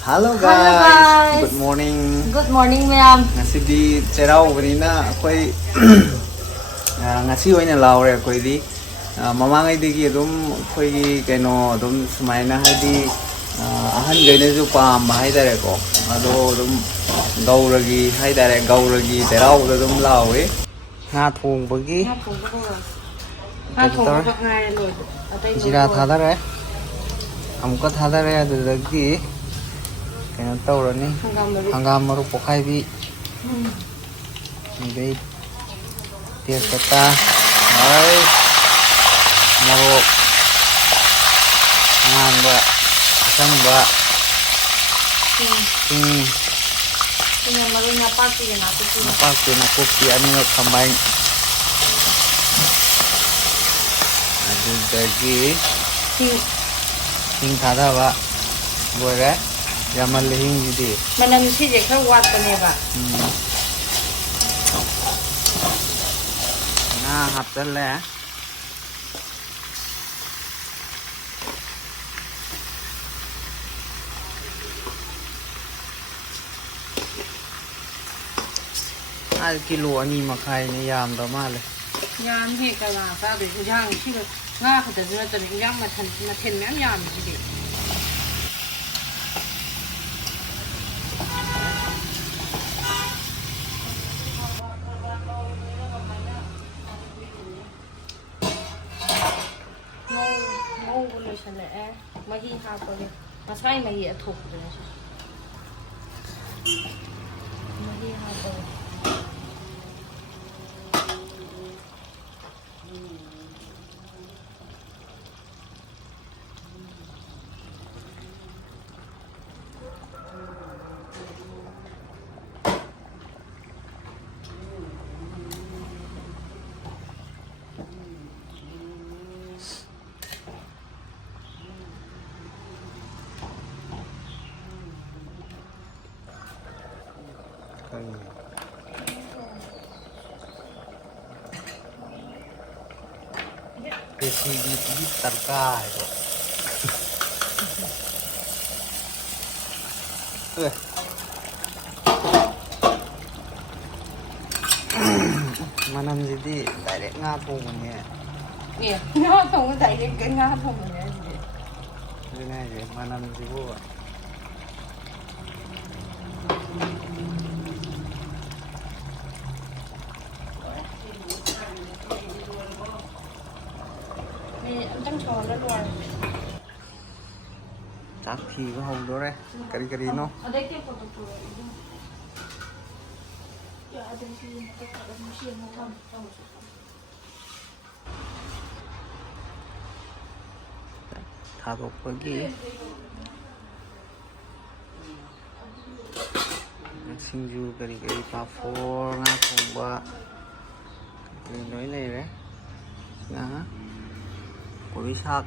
Hello Hello guys. Good guys. morning. Good morning ma'am. Ngasidi ꯆꯩꯔꯥꯎꯕꯅꯤꯅ ꯑꯩꯈꯣꯏ ꯉꯁꯤ ꯑꯣꯏꯅ ꯂꯥꯎꯔꯦ ꯑꯩꯈꯣꯏꯗꯤ ꯃꯃꯥꯡꯉꯩꯗꯒꯤ ꯑꯗꯨꯝ ꯑꯩꯈꯣꯏꯒꯤ ꯀꯩꯅꯣ ꯑꯗꯨꯝ ꯁꯨꯃꯥꯏꯅ ꯍꯥꯏꯗꯤ ꯑꯍꯟꯈꯩꯅꯁꯨ ꯄꯥꯝꯕ ꯍꯥꯏꯇꯥꯔꯦꯀꯣ ꯑꯗꯣ ꯑꯗꯨꯝ ꯒꯧꯔꯒꯤ ꯍꯥꯏꯇꯥꯔꯦ ꯒꯧꯔꯒꯤ ꯆꯩꯔꯥꯎꯕꯗ ꯑꯗꯨꯝ ꯂꯥꯎꯋꯦ ꯉꯥ ꯊꯣꯡꯕꯒꯤ ꯉꯥ ꯊꯣꯡꯕ ꯍꯧꯔꯣ. ꯉꯥ ꯀꯩꯅꯣ ꯇꯧꯔꯦ ꯊꯣꯡꯕꯈꯛ ꯉꯥꯏꯔꯦ ꯂꯣꯏꯕ. ꯑꯇꯩ ꯂꯣꯏ ꯖꯤꯔꯥ ꯂꯣꯏꯔꯦ. ꯊꯥꯗꯔꯦ ꯑꯃꯨꯛꯀ ꯊꯥꯗꯔꯦ ꯑꯗꯨꯗꯒꯤ ꯀꯩꯅꯣ ꯇꯧꯔꯅꯤ ꯍꯪꯒꯥꯝ ꯃꯔꯨ ꯄꯣꯛꯈꯥꯏꯕꯤ ꯑꯗꯩ ꯇꯦꯖꯄꯇꯥ ꯃꯣꯔꯣꯛ ꯑꯉꯥꯡꯕ ꯑꯁꯪꯕ ꯁꯤꯅ ꯃꯔꯣꯏ ꯅꯄꯥꯛꯄꯤꯒ ꯅꯥꯀꯨꯞꯄꯤꯒ. ꯅꯄꯥꯛꯄꯤ ꯅꯥꯀꯨꯞꯄꯤ ꯑꯅꯤꯃꯛ ꯀꯝꯕꯥꯏꯟ ꯑꯗꯨꯗꯒꯤ ꯍꯤꯡ ꯊꯥꯗꯕ ꯂꯣꯏꯔꯦ ꯌꯥꯝꯃꯜꯂꯦ ꯍꯤꯡꯁꯤꯗꯤ ꯃꯅꯝ ꯁꯤꯁꯦ ꯈꯔ ꯋꯥꯠꯄꯅꯦꯕ. ꯉꯥ ꯍꯥꯞꯆꯜꯂꯦ ꯀꯤꯂꯣ 2.5ꯅ ꯌꯥꯝꯗ ꯃꯥꯜꯂꯦ ꯌꯥꯝ ꯍꯦꯛ ꯀꯅꯥ ꯆꯥꯗꯣꯏ ꯏꯟꯖꯥꯡ ꯁꯤꯒ ꯉꯥ ꯈꯛꯇꯁꯨ ꯅꯠꯇꯅ ꯏꯟꯖꯥꯡ ꯃꯊꯦꯜ ꯃꯌꯥꯝ ꯌꯥꯝꯃꯤ ꯁꯤꯗꯤ. ꯉꯧꯕ ꯂꯣꯏꯁꯜꯂꯛꯑꯦ ꯃꯍꯤ ꯍꯥꯞꯄꯒꯦ ꯉꯁꯥꯏ ꯃꯍꯤ ꯑꯊꯣꯛꯄꯗꯨꯅ ꯁꯤ ꯃꯍꯤ ꯍꯥꯞꯄꯒꯦ. ꯄ꯭ꯔꯤꯊꯤꯕꯤꯒꯤ ꯇꯔꯀꯥ ꯍꯥꯏꯗꯣ ꯃꯅꯝꯁꯤꯗꯤ ꯗꯥꯏꯔꯦꯛ ꯉꯥ ꯊꯣꯡꯕꯅꯦ. ꯉꯥ ꯊꯣꯡꯕ ꯗꯥꯏꯔꯦꯛ ꯉꯥ ꯊꯣꯡꯕꯅꯦ ꯍꯥꯏꯁꯤꯗꯤ. ꯑꯗꯨꯅꯦ ꯍꯥꯏꯁꯦ ꯃꯅꯝꯁꯤꯕꯨ ꯑꯝꯇꯪ ꯁꯧꯍꯜꯂ ꯂꯣꯏꯔꯦ. ꯆꯥꯛ ꯊꯤꯕ ꯍꯧꯗꯣꯔꯦ ꯀꯔꯤ ꯀꯔꯤꯅꯣ ꯑꯗꯩ ꯇꯦꯡꯀꯣꯠꯇꯣ ꯄꯨꯔꯛꯑꯣ. ꯌꯥꯗ꯭ꯔꯦ ꯁꯤ ꯃꯊꯛꯇ ꯑꯗꯨꯝ ꯁꯦꯝꯃ ꯊꯝꯃꯣ. ꯊꯥꯗꯣꯛꯄꯒꯤ ꯁꯤꯡꯖꯨ ꯀꯔꯤ ꯀꯔꯤ ꯄꯥꯐꯣꯔ ꯉꯥ ꯊꯣꯡꯕ ꯀꯔꯤ ꯂꯣꯏ ꯂꯩꯔꯦ. ꯀꯣꯕꯤ ꯁꯥꯛ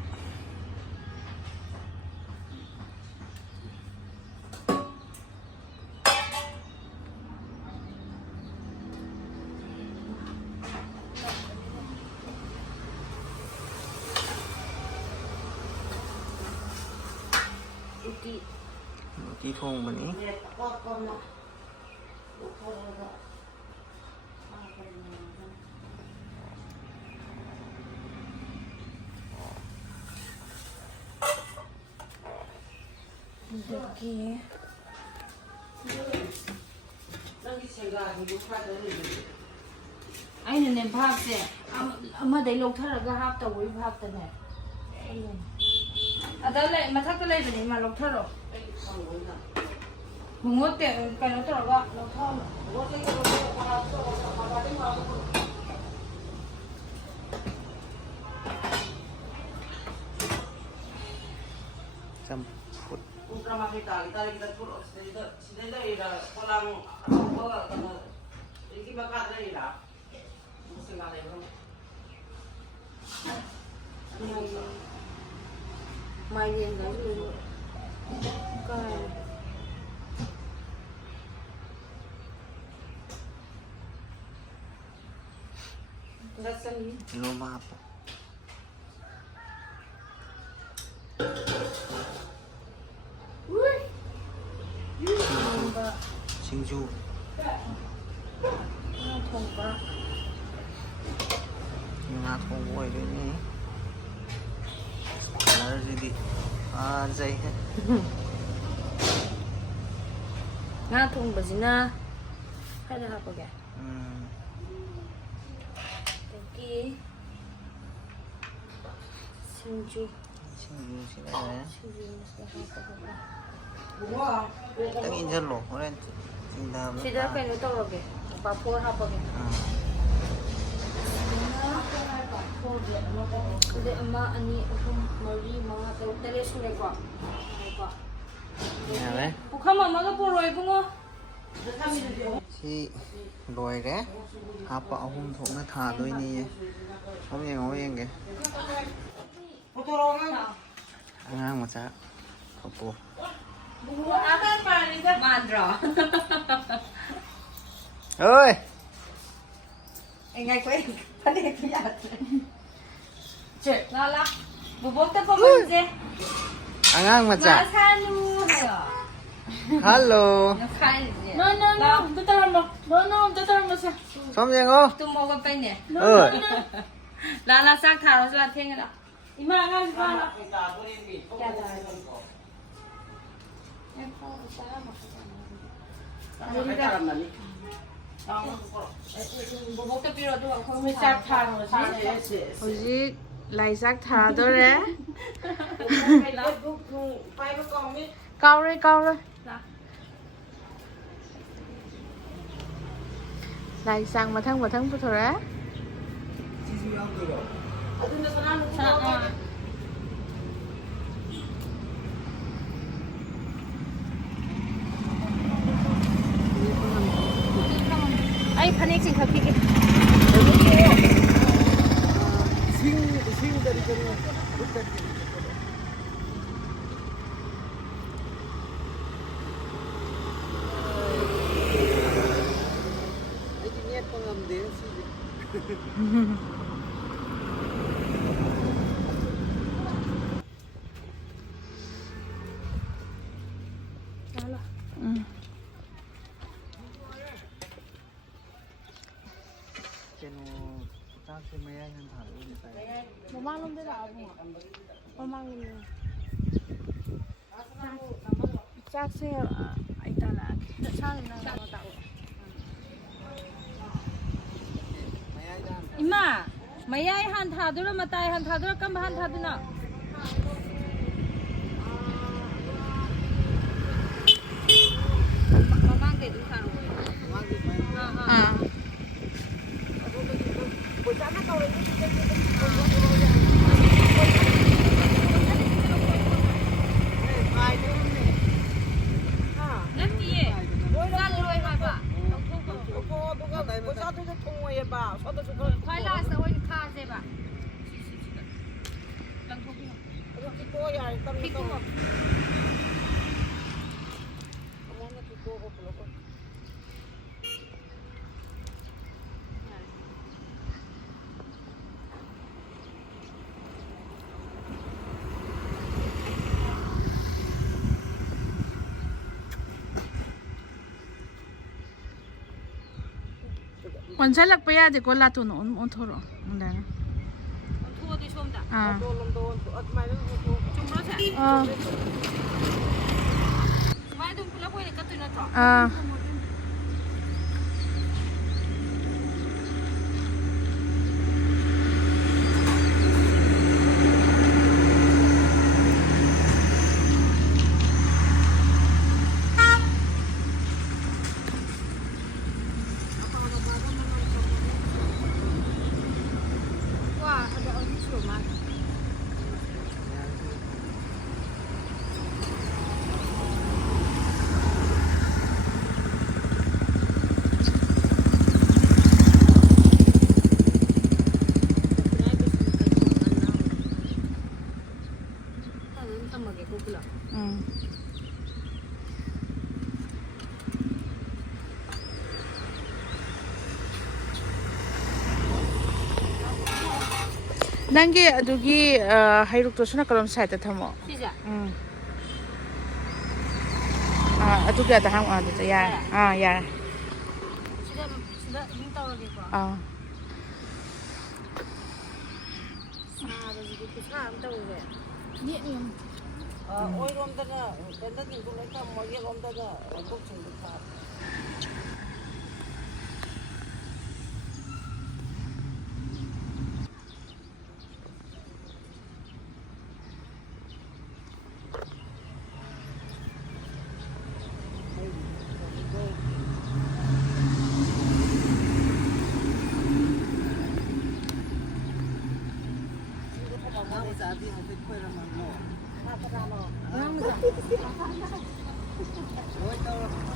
ꯎꯇꯤ ꯊꯣꯡꯕꯅꯤ. ꯑꯗꯒꯤ ꯑꯩꯅꯅꯦ ꯚꯥꯞꯁꯦ ꯑꯃꯗꯩ ꯂꯧꯊꯔꯒ ꯍꯥꯞꯇꯧꯕꯒꯤ ꯚꯥꯞꯇꯅꯦ. ꯑꯗ ꯃꯊꯛꯇ ꯂꯩꯕꯅꯦ ꯏꯃꯥ ꯂꯧꯊꯔꯣ. ꯍꯨꯡꯉꯣꯠꯇꯦ ꯀꯩꯅꯣ ꯇꯧꯔꯒ ꯂꯧꯊꯔꯣ. ꯆꯝꯐꯨꯠ 마이엔가지고 Luma apa? ชิงจู ทงปะ มีงาทองไว้ด้วยนี่แล้วjadiใจแค่ งาทงบะจินะให้ได้ครับโอเคตะกี้ชิงจู ชิงจูชิได้ไหม ชิงจูมันจะให้ตัวกัน ตั้งอินเทอร์โลเรนจิงดาม ชิได้เป็นตัวโอเคปะพูดครับโอเค근데 엄마 아니 머리 mga television ko. Nhà đấy. Bukama mga puro ibungo. ที่โรยแกหาปะหุ่นถงน่าทาด้วยนี่เขาเองเขาเองแกง่างมาจ้ะเขาปู Akan parida mandra. เฮ้ย Ingay ko eh. Palit yat. Che, nala. Bubok ta pa man je. ง่างมาจ้ะ Masanu hayo. ฮัลโหล Nakain je. No, dataran mo. No, dataran mo siya. สมยังโอ้ Tumo ko pa ni. เออ Lala sak tharo sa thenga da. Ima nga si Pana. Kya da. Bubok ta piro do ko May sak tharo siya. Hojik laisak thadore. Cao rồi. Lại sang mà thăng phụ thôi á. Ay, panik sing khaki. Mamang luôn đấy là mamang luôn. Chắc sẽ anh ta là sao nên là nó tạo. Ima, mayay han thadura matay han thadura kam han thaduna. Mamang de du thang. À. Khoai la sa oi kha je ba. Lang thu ki. Ki ku mo. Còn sẽ lắc bây giờ thì có là tụi nó ôn thôi rồi. Đây. Thu đi xôm da. À. Chung nó sẽ. Mai dum pula koi ka tu na to. À. Nangi adugi hayruk to suna kalam side tamo. Sija. À. ꯑꯗꯨ ꯀꯌꯥꯗ ꯍꯥꯡ ꯑꯗꯨꯗ ꯌꯥꯔꯦ ꯌꯥꯔꯦ Sida ꯑꯗꯨꯝ ꯇꯧꯔꯒꯦꯀꯣ. ꯁꯥꯕꯁꯤꯗꯤ ꯈꯨꯠꯁꯥ ꯑꯃ ꯇꯧꯋꯦ. ꯑꯣꯏꯔꯣꯝꯗꯅ ꯀꯩꯅꯣꯁꯤꯡꯗꯨ ꯂꯣꯏ ꯊꯝꯃꯣ ꯌꯦꯠꯂꯣꯝꯗꯅ ꯕꯨꯛꯁꯤꯡꯗꯨ ꯊꯥꯔꯣ.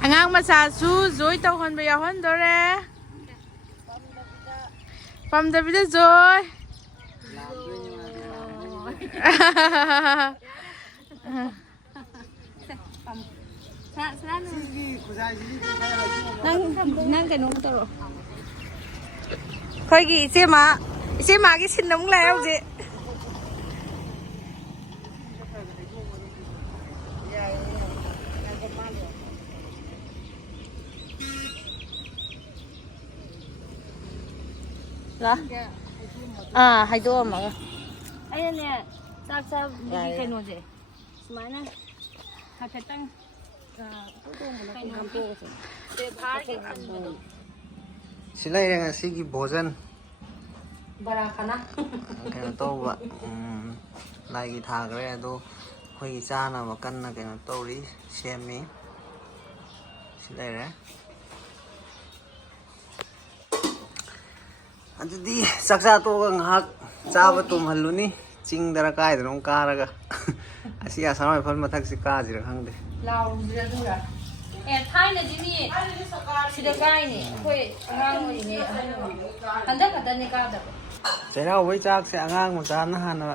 ꯑꯉꯥꯡ ꯃꯆꯥꯁꯨ ꯖꯣꯏ ꯇꯧꯍꯟꯕ ꯌꯥꯎꯍꯟꯗꯣꯔꯦ ꯄꯥꯝꯗꯕꯤꯗ ꯖꯣꯏ ꯅꯪ ꯀꯩꯅꯣꯝ ꯇꯧꯔꯣ ꯑꯩꯈꯣꯏꯒꯤ ꯏꯆꯦꯃꯥꯒꯤ ꯁꯤꯟ ꯑꯃꯨꯛ ꯂꯥꯛꯑꯦ ꯍꯧꯖꯤꯛ ꯍꯥꯏꯗꯣꯛꯑꯝꯃꯒ ꯑꯩꯅꯅꯦ ꯆꯥꯛ ꯆꯥꯕꯒꯤ ꯀꯩꯅꯣꯁꯦ ꯁꯨꯃꯥꯏꯅ ꯍꯥꯏꯐꯦꯠꯇꯪ ꯁꯤ ꯂꯩꯔꯦ ꯉꯁꯤꯒꯤ ꯚꯣꯖꯟ ꯕꯔꯥ ꯈꯅꯥ ꯀꯩꯅꯣ ꯇꯧꯕ ꯂꯥꯏꯒꯤ ꯊꯥꯈ꯭ꯔꯦ ꯑꯗꯣ ꯑꯩꯈꯣꯏꯒꯤ ꯆꯥꯅꯕ ꯀꯟꯅ ꯀꯩꯅꯣ ꯇꯧꯔꯤ ꯁꯦꯝꯃꯤ ꯁꯤ ꯂꯩꯔꯦ ꯑꯗꯨꯗꯤ ꯆꯥꯛꯆꯥ ꯇꯣꯛꯑꯒ ꯉꯥꯏꯍꯥꯛ ꯆꯥꯕ ꯇꯨꯝꯍꯜꯂꯨꯅꯤ ꯆꯤꯡꯗꯔ ꯀꯥꯏꯗꯅꯣ ꯀꯥꯔꯒ ꯑꯁꯤ ꯑꯁꯥꯝ ꯔꯥꯏꯐꯜ ꯃꯊꯛꯁꯤ ꯀꯥꯁꯤꯔ ꯈꯪꯗꯦ ꯂꯥꯎꯔꯨꯁꯤꯔ ꯑꯗꯨꯒ ꯊꯥꯏꯅꯗꯤ ꯃꯤ ꯁꯤꯗ ꯀꯥꯏꯅꯤ ꯑꯩꯈꯣꯏ ꯑꯉꯥꯡ ꯑꯣꯏꯔꯤꯉꯩ ꯍꯟꯗꯛ ꯈꯛꯇꯅꯤ ꯀꯥꯗꯕ ꯆꯩꯔꯥꯎꯕꯩ ꯆꯥꯛꯁꯦ ꯑꯉꯥꯡ ꯃꯆꯥꯅ ꯍꯥꯟꯅ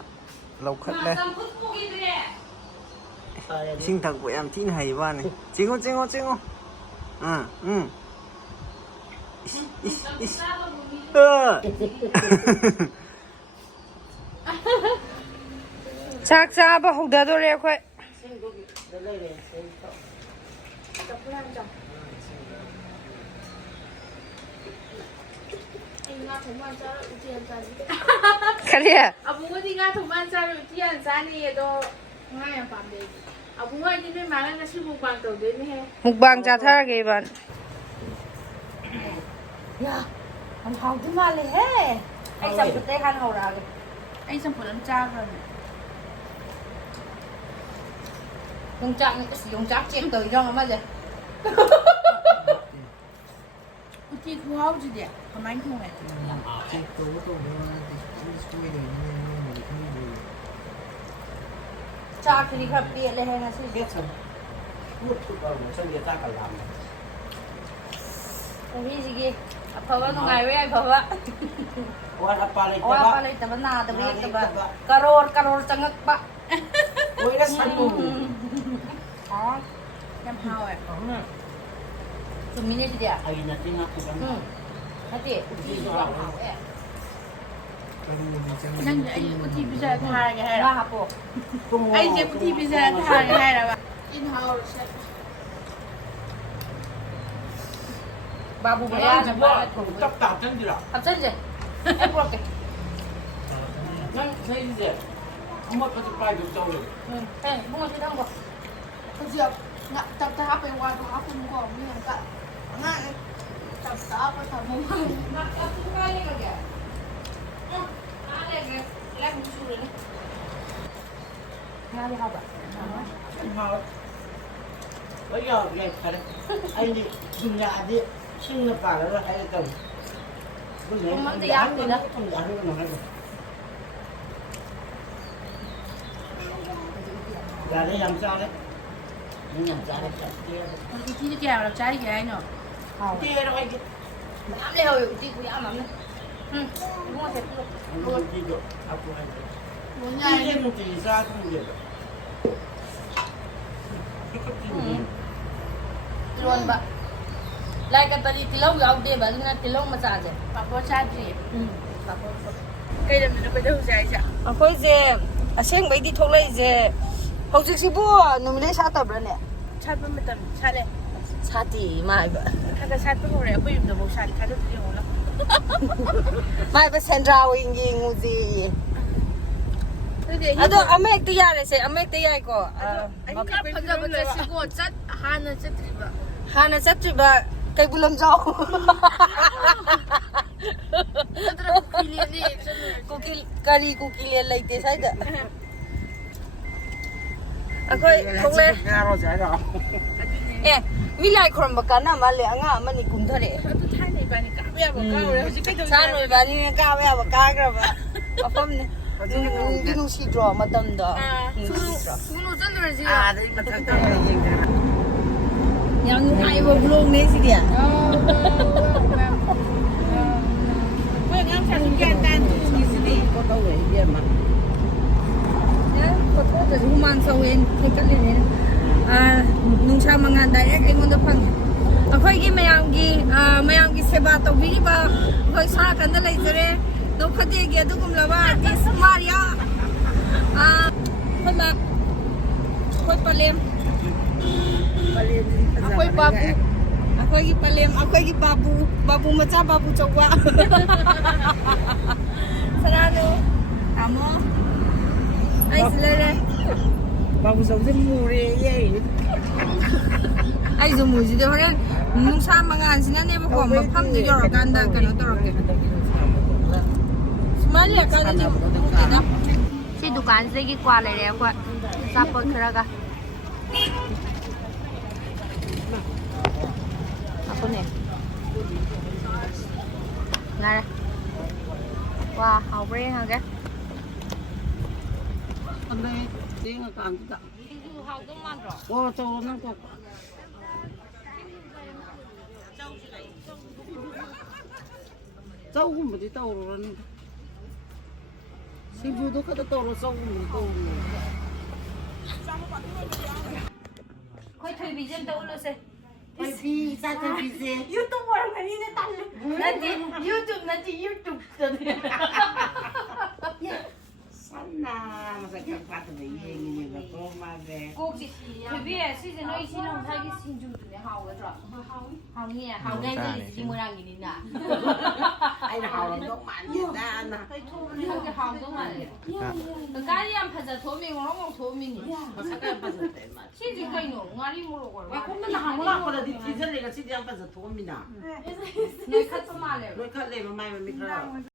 ꯂꯧꯈꯠꯂꯦ ꯏꯁꯤꯡ ꯊꯛꯄ ꯌꯥꯝ ꯊꯤꯅ ꯍꯩꯕꯅꯤ ꯆꯤꯡꯉꯣ ꯆꯥꯛ ꯆꯥꯕ ꯍꯧꯗꯗꯣꯔꯦ ꯑꯩꯈꯣꯏ ꯀꯔꯤ ꯑꯕꯨꯡꯉꯣꯗꯤ ꯉꯥ ꯊꯣꯡꯕ ꯆꯥꯔꯣꯏ ꯎꯇꯤ ꯌꯥꯝ ꯆꯥꯅꯤꯌꯦ ꯑꯗꯣ ꯉꯥ ꯌꯥꯝ ꯄꯥꯝꯗꯦ ꯑꯕꯨꯡꯉꯣ ꯑꯩꯗꯤ ꯅꯣꯏ ꯃꯥꯒ ꯉꯁꯤ ꯃꯨꯛꯕꯥꯡ ꯇꯧꯗꯣꯏꯅꯦꯍꯦ ꯃꯨꯛꯕꯥꯡ ꯆꯥꯊꯔꯒꯦ ꯏꯕꯥꯟ ꯌꯥꯝ ꯍꯥꯎꯗꯣꯏ ꯃꯥꯜꯂꯦꯍꯦ ꯑꯩ ꯆꯝꯐꯨꯠꯇꯩ ꯍꯥꯟꯅ ꯍꯧꯔꯛꯑꯒꯦ ꯑꯩ ꯆꯝꯐꯨꯠ ꯑꯃ ꯆꯥꯈ꯭ꯔꯕꯅꯦ ꯌꯣꯡꯆꯥꯛ ꯆꯦꯛ ꯇꯧꯔꯤꯗꯣ ꯑꯃꯁꯦ ꯎꯇꯤ ꯈꯨꯍꯥꯎꯁꯤꯗꯤ ꯀꯃꯥꯏꯅ ꯊꯣꯡꯉꯦ ꯆꯥꯛꯁꯤꯗꯤ ꯈꯔ ꯄꯦꯠꯂꯦꯍꯦ ꯉꯁꯤꯁꯦ ꯆꯍꯤꯁꯤꯒꯤ ꯑꯐꯕ ꯅꯨꯡꯉꯥꯏꯕ ꯌꯥꯏꯐꯕ ꯑꯋꯥꯠ ꯑꯄꯥ ꯂꯩꯇꯕ ꯅꯥꯗꯕ ꯌꯦꯛꯇꯕ ꯀꯔꯣꯔ ꯆꯪꯉꯛꯄ ꯌꯥꯝ ꯍꯥꯎꯋꯦ ꯆꯨꯝꯃꯤꯅꯦ ꯁꯤꯗꯤ ꯅꯠꯇꯦ ꯎꯇꯤꯁꯨ ꯌꯥꯝ ꯍꯥꯎꯋꯦ ꯅꯪꯁꯦ ꯑꯩ ꯎꯇꯤ ꯄꯤꯖꯔ ꯊꯥꯔꯒꯦ ꯍꯥꯏꯔꯣ ꯉꯥ ꯍꯥꯞꯄꯣ ꯑꯩꯁꯦ ꯎꯇꯤ ꯄꯤꯖꯔ ꯊꯥꯔꯒꯦ ꯍꯥꯏꯔꯕ ꯏꯟ ꯍꯥꯎꯔꯁꯦ ꯕꯥꯕꯨ ꯃꯌꯥꯅ ꯇꯞ ꯍꯥꯞꯆꯟꯁꯤꯔꯣ ꯍꯥꯞꯆꯟꯁꯦ ꯑꯩ ꯄꯨꯔꯛꯀꯦ ꯅꯪ ꯏꯁꯩꯁꯦ ꯑꯃꯣꯠꯄꯁꯦ ꯄꯥꯏꯗꯧ ꯇꯧꯋꯦ ꯏꯕꯨꯡꯉꯣ ꯁꯤ ꯊꯝꯈꯣ ꯍꯧꯖꯤꯛ ꯇꯞꯇ ꯍꯥꯞꯄꯩ ꯋꯥꯗꯣ ꯍꯥꯞꯄꯅꯨꯀꯣ ꯃꯤ ꯑꯃꯇ ꯑꯉꯥꯡ ꯇꯞꯇ ꯍꯥꯞꯄ ꯊꯝꯃꯣ ꯉꯥꯗꯤ ꯍꯥꯎꯕ ꯂꯣꯏ ꯌꯥꯎꯔꯒꯦ ꯐꯔꯦ ꯑꯩꯗꯤ ꯊꯨꯝꯌꯥꯛꯑꯗꯤ ꯁꯤꯡꯅ ꯄꯥꯜꯂꯔꯣꯏ ꯍꯥꯏꯒꯦ ꯇꯧꯋꯤ ꯌꯥꯔꯦ ꯌꯥꯝ ꯆꯥꯔꯦ ꯅꯪ ꯌꯥꯝ ꯆꯥꯔꯦ ꯎꯇꯤꯗꯤ ꯀꯌꯥꯔꯛ ꯆꯥꯔꯤꯒꯦ ꯍꯥꯏꯅꯣ ꯇꯦꯔꯣ ꯑꯩꯗꯤ ꯃꯌꯥꯝ ꯂꯩꯍꯧꯋꯦ ꯎꯇꯤ ꯈꯨꯌꯥꯝ ꯑꯃꯅ ꯏꯕꯨꯡꯉꯣ ꯁꯦ ꯄꯨꯔꯛ ꯎꯇꯤꯗꯣ ꯍꯥꯞꯄꯨ ꯍꯥꯏꯗꯦ ꯎꯇꯤꯁꯦ ꯅꯨꯡꯇꯤꯒꯤ ꯆꯥꯗ꯭ꯔꯤꯅꯦꯕ ꯏꯔꯣꯟꯕ ꯂꯥꯏ ꯀꯠꯄꯗꯤ ꯇꯤꯜꯍꯧ ꯌꯥꯎꯗꯦꯕ ꯑꯗꯨꯅ ꯇꯤꯜꯍꯧ ꯃꯆꯥꯁꯦ ꯄꯥꯄꯣꯔ ꯆꯥꯗ꯭ꯔꯤꯌꯦ ꯀꯩ ꯂꯝꯗꯅꯣ ꯀꯩꯗꯧꯁꯦ ꯍꯥꯏꯁꯦ ꯑꯩꯈꯣꯏꯁꯦ ꯑꯁꯦꯡꯕꯩꯗꯤ ꯊꯣꯛꯂꯛꯏꯁꯦ ꯍꯧꯖꯤꯛꯁꯤꯕꯨ ꯅꯨꯃꯤꯠꯂꯩ ꯁꯥꯠꯇꯕ꯭ꯔꯅꯦ 찰 뻔했다. 찰해. 사디 마이바 카가 찰 뻔으로 아빠 이름도 못 찰이 카드 들려오나? 마이바 센드라우 잉기 무지 아도 아메트 야레세 아메트 야이고 아까 반가워 자시고 짠 하나 짠트리바. 하나 짭지바 cây rau 짠트라 쿠키리니 cookie curry cookie liền lấy tiền sai đấy à coi không lẽ Ngaro trái rồi. 에 밀라이 그런 거 까나 말래 anga mani kumthare 또 타이네 바니 까베야 뭐 까오래. 혹시 cây 산을 많이 까봐야 뭐 까그러봐 아범네 누누 시드로 마담도 수노 짠들 지금. À đấy mà thằng thằng này nhìn thấy yang hai bo blong ne si dia 왜 감사 중간 단 이스디. có tao gửi tiền mà. có tốt rồi human sâu en thế cái này nung sa mga direct ay mundo pang akoy gi mayam gi seba to biri ba akoy sa kan dalay jere no khade gi adugum laba is maria khoi ma khoi palem akoy babu akoy gi palem akoy gi babu macha babu chawwa sarano amo ay silere Bông sống trên mù đi vậy. ai dùng mùi gì đâu đấy nung sa mangan sina ne ko ma pham ni yor kan da kan to rok smali ka da ni da si dukan se gi kwa lai le kwa sa po khara ga apa ne ngai wa hao bre ha ga Hôm nay tiếng là càng tất. hao dong man ro Ô tô nó có. Châu cũng phải tàu rồi. Xin vui tôi có tàu rồi xong mình tàu. khoi thui bi jen to lo se Phải đi ra cái gì gì. 유튜버랑 아니네 딸래. 나지 유튜브 Sana mà phải chẳng phát được gì như là cô mà về. 꼭 그게 시즌 너희 신랑 살기 신주들이 하오더라. 하오니야. 하오네 지모랑이니나. Ai nào là nó mạnh như ta nè. 그게 하오도 말이야. 그 까리안 파자 도밍으로 뭐 도밍이. Mà sao cái bây giờ thế mà. 시즌 거의 너 nga리 모르고. Mà không biết là hàng nào là đi thì rất là cái gì đang bây giờ thôi mình à. 너 카트 말래. Rồi khát lên mà mai mình ra.